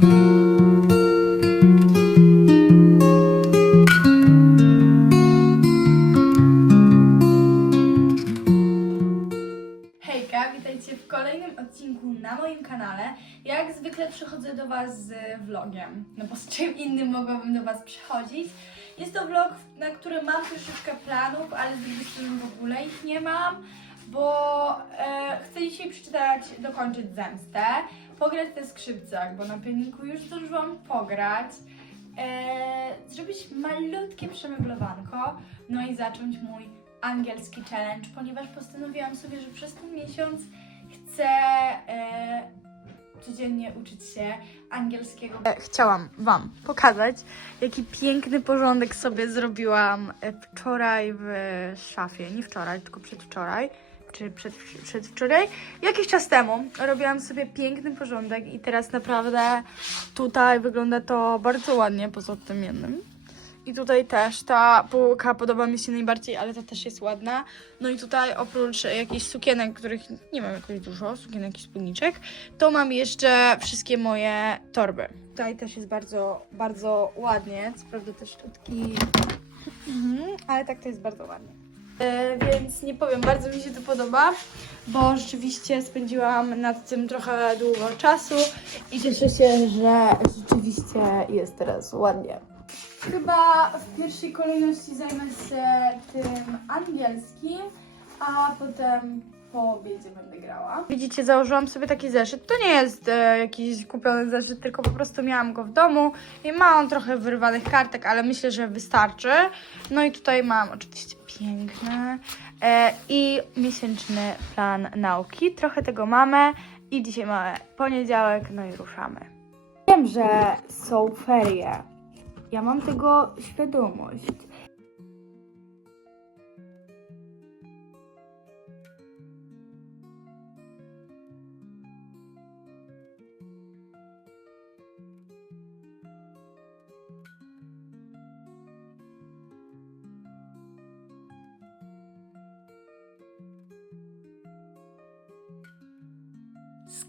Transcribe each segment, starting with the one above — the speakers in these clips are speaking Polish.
Hejka, witajcie w kolejnym odcinku na moim kanale. Jak zwykle przychodzę do Was z vlogiem, no bo z czym innym mogłabym do Was przychodzić. Jest to vlog, na który mam troszeczkę planów, ale z drugiej strony w ogóle ich nie mam, bo e, chcę dzisiaj przeczytać, dokończyć Zemstę, pograć na skrzypcach, bo na pianiku już zdążyłam pograć, e, zrobić malutkie przemeblowanko, no i zacząć mój angielski challenge, ponieważ postanowiłam sobie, że przez ten miesiąc chcę e, codziennie uczyć się angielskiego. E, Chciałam Wam pokazać, jaki piękny porządek sobie zrobiłam e, wczoraj w szafie. Nie wczoraj, tylko przedwczoraj. Czy przed, przedwczoraj? Jakiś czas temu robiłam sobie piękny porządek i teraz naprawdę tutaj wygląda to bardzo ładnie, poza tym jednym. I tutaj też ta półka podoba mi się najbardziej, ale ta też jest ładna. No i tutaj oprócz jakichś sukienek, których nie mam jakoś dużo, sukienek i spódniczek, to mam jeszcze wszystkie moje torby. Tutaj też jest bardzo, bardzo ładnie, co prawda też szczotki, mhm, ale tak to jest bardzo ładnie. E, więc nie powiem, bardzo mi się to podoba, bo rzeczywiście spędziłam nad tym trochę długo czasu i cieszę się, że rzeczywiście jest teraz ładnie. Chyba w pierwszej kolejności zajmę się tym angielskim, a potem po obiedzie będę grała. Widzicie, założyłam sobie taki zeszyt. To nie jest e, jakiś kupiony zeszyt, tylko po prostu miałam go w domu i ma on trochę wyrwanych kartek, ale myślę, że wystarczy. No i tutaj mam oczywiście piękne e, i miesięczny plan nauki. Trochę tego mamy i dzisiaj mamy poniedziałek, no i ruszamy. Wiem, że są ferie. Ja mam tego świadomość.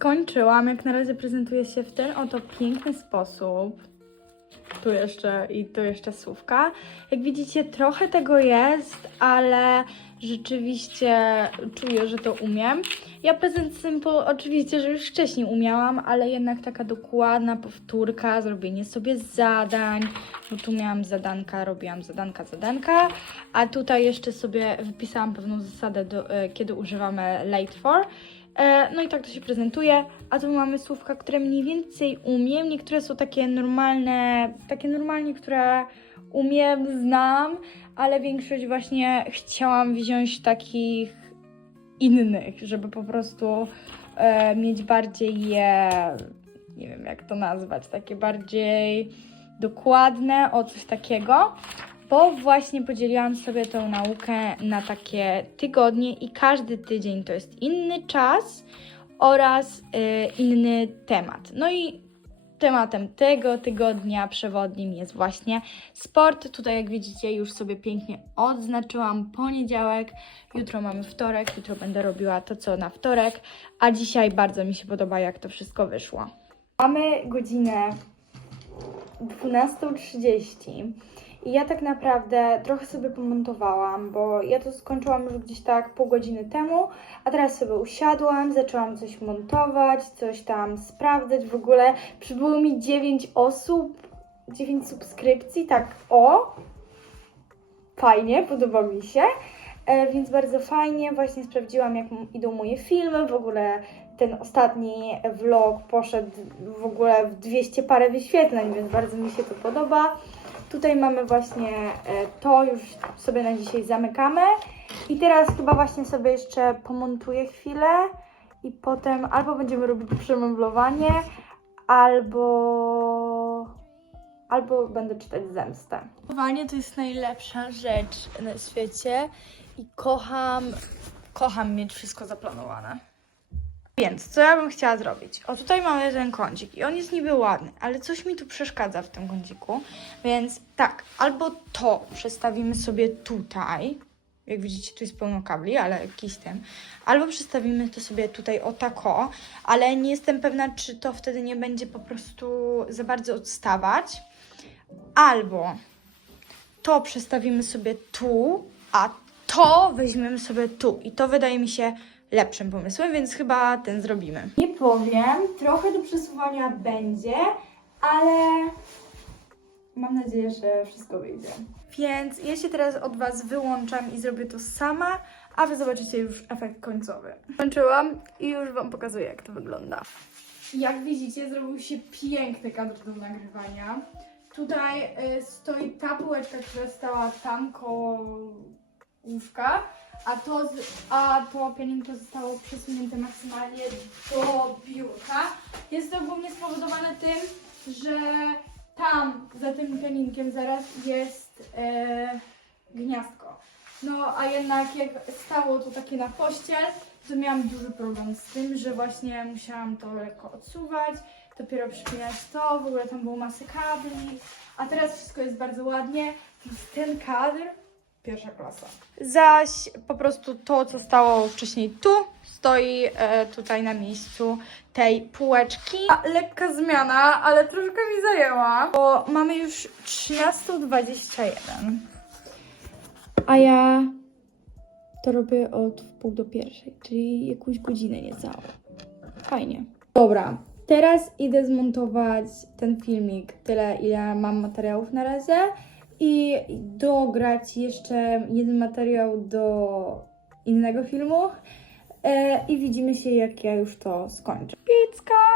Skończyłam. Jak na razie prezentuję się w ten oto piękny sposób tu jeszcze i tu jeszcze słówka. Jak widzicie, trochę tego jest, ale rzeczywiście czuję, że to umiem. Ja Present Simple oczywiście, że już wcześniej umiałam, ale jednak taka dokładna powtórka, zrobienie sobie zadań, bo tu miałam zadanka, robiłam zadanka, zadanka, a tutaj jeszcze sobie wypisałam pewną zasadę, do, e, kiedy używamy late for. E, No i tak to się prezentuje. A tu mamy słówka, które mniej więcej umiem. Niektóre są takie normalne, takie normalnie, które umiem, znam, ale większość właśnie chciałam wziąć takich innych, żeby po prostu e, mieć bardziej je, nie wiem jak to nazwać, takie bardziej dokładne, o coś takiego bo właśnie podzieliłam sobie tą naukę na takie tygodnie i każdy tydzień to jest inny czas oraz y, inny temat. No i tematem tego tygodnia przewodnim jest właśnie sport. Tutaj jak widzicie już sobie pięknie odznaczyłam poniedziałek, jutro mamy wtorek, jutro będę robiła to co na wtorek, a dzisiaj bardzo mi się podoba jak to wszystko wyszło. Mamy godzinę 12.30 i ja tak naprawdę trochę sobie pomontowałam, bo ja to skończyłam już gdzieś tak pół godziny temu, a teraz sobie usiadłam, zaczęłam coś montować, coś tam sprawdzać. W ogóle przybyło mi 9 osób, 9 subskrypcji, tak o. Fajnie, podoba mi się. E, więc bardzo fajnie, właśnie sprawdziłam jak idą moje filmy, w ogóle ten ostatni vlog poszedł w ogóle w 200 parę wyświetleń, więc bardzo mi się to podoba. Tutaj mamy właśnie e, to, już sobie na dzisiaj zamykamy. I teraz chyba właśnie sobie jeszcze pomontuję chwilę i potem albo będziemy robić przemeblowanie, albo albo będę czytać zemstę. Meblowanie to jest najlepsza rzecz na świecie i kocham, kocham mieć wszystko zaplanowane. Więc co ja bym chciała zrobić? O, tutaj mamy ten kącik i on jest niby ładny, ale coś mi tu przeszkadza w tym kąciku. Więc tak, albo to przestawimy sobie tutaj, Jak widzicie, tu jest pełno kabli, ale jakiś ten. Albo przestawimy to sobie tutaj o tako, ale nie jestem pewna, czy to wtedy nie będzie po prostu za bardzo odstawać. Albo to przestawimy sobie tu, a to weźmiemy sobie tu. I to wydaje mi się lepszym pomysłem, więc chyba ten zrobimy. Nie powiem, trochę do przesuwania będzie, ale mam nadzieję, że wszystko wyjdzie. Więc ja się teraz od Was wyłączam i zrobię to sama, a Wy zobaczycie już efekt końcowy. Kończyłam i już Wam pokazuję, jak to wygląda. Jak widzicie, zrobił się piękny kadr do nagrywania. Tutaj y, stoi ta półeczka, która stała tam koło łóżka, a to, a to pianinko zostało przesunięte maksymalnie do biurka. Jest to głównie spowodowane tym, że tam za tym pianinkiem zaraz jest e, gniazdko. No a jednak jak stało to takie na pościel, to miałam duży problem z tym, że właśnie musiałam to lekko odsuwać, dopiero przypinać to, w ogóle tam było masę kabli, a teraz wszystko jest bardzo ładnie, więc ten kadr pierwsza klasa. Zaś po prostu to, co stało wcześniej tu, stoi e, tutaj na miejscu tej półeczki. A, lekka zmiana, ale troszkę mi zajęła, bo mamy już 13.21. A ja to robię od wpół do pierwszej, czyli jakąś godzinę niecałą. Fajnie. Dobra, teraz idę zmontować ten filmik, tyle ile mam materiałów na razie i dograć jeszcze jeden materiał do innego filmu e, i widzimy się jak ja już to skończę. Pizka!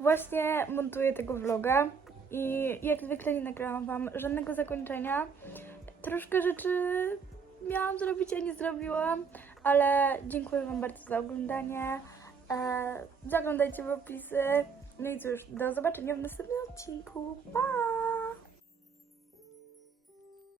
Właśnie montuję tego vloga i jak zwykle nie nagrałam Wam żadnego zakończenia. Troszkę rzeczy miałam zrobić, a nie zrobiłam, ale dziękuję Wam bardzo za oglądanie. E, zaglądajcie w opisy. No i cóż, do zobaczenia w następnym odcinku. Pa!